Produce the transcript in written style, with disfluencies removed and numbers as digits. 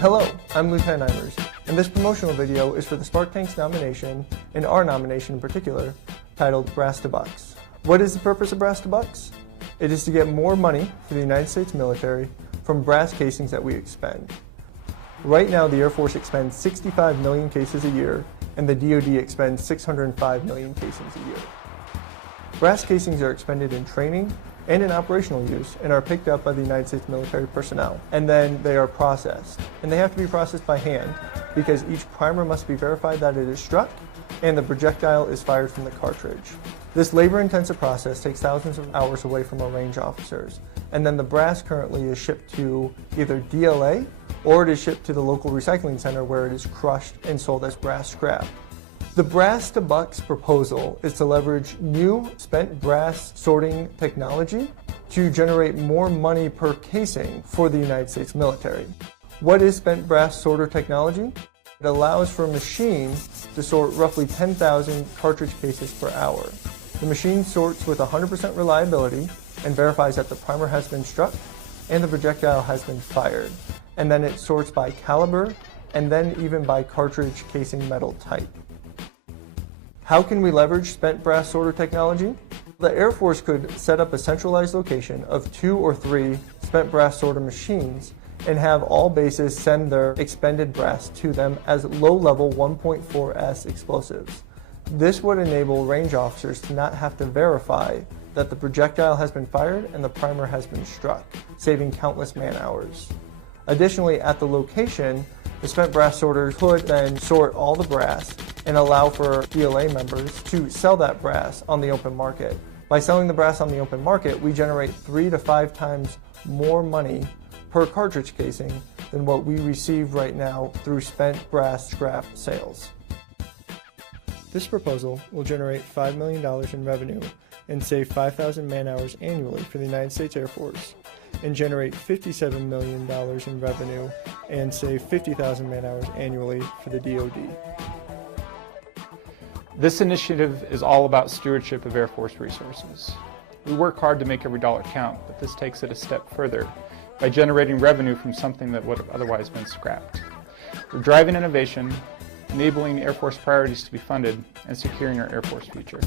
Hello, I'm Lt Eimers, and this promotional video is for the Spark Tanks nomination, and our nomination in particular, titled Brass to Bucks. What is the purpose of Brass to Bucks? It is to get more money for the United States military from brass casings that we expend. Right now, the Air Force expends 65 million cases a year, and the DoD expends 605 million casings a year. Brass casings are expended in training and in operational use and are picked up by the United States military personnel. And then they are processed. And they have to be processed by hand because each primer must be verified that it is struck and the projectile is fired from the cartridge. This labor-intensive process takes thousands of hours away from our range officers. And then the brass currently is shipped to either DLA or it is shipped to the local recycling center where it is crushed and sold as brass scrap. The Brass to Bucks proposal is to leverage new spent brass sorting technology to generate more money per casing for the United States military. What is spent brass sorter technology? It allows for a machine to sort roughly 10,000 cartridge cases per hour. The machine sorts with 100% reliability and verifies that the primer has been struck and the projectile has been fired. And then it sorts by caliber and then even by cartridge casing metal type. How can we leverage spent brass sorter technology? The Air Force could set up a centralized location of 2 or 3 spent brass sorter machines and have all bases send their expended brass to them as low-level 1.4S explosives. This would enable range officers to not have to verify that the projectile has been fired and the primer has been struck, saving countless man-hours. Additionally, at the location, the spent brass sorters could then sort all the brass and allow for DLA members to sell that brass on the open market. By selling the brass on the open market, we generate 3 to 5 times more money per cartridge casing than what we receive right now through spent brass scrap sales. This proposal will generate $5 million in revenue and save 5,000 man-hours annually for the United States Air Force, and generate $57 million in revenue and save 50,000 man-hours annually for the DoD. This initiative is all about stewardship of Air Force resources. We work hard to make every dollar count, but this takes it a step further by generating revenue from something that would have otherwise been scrapped. We're driving innovation, enabling Air Force priorities to be funded, and securing our Air Force future.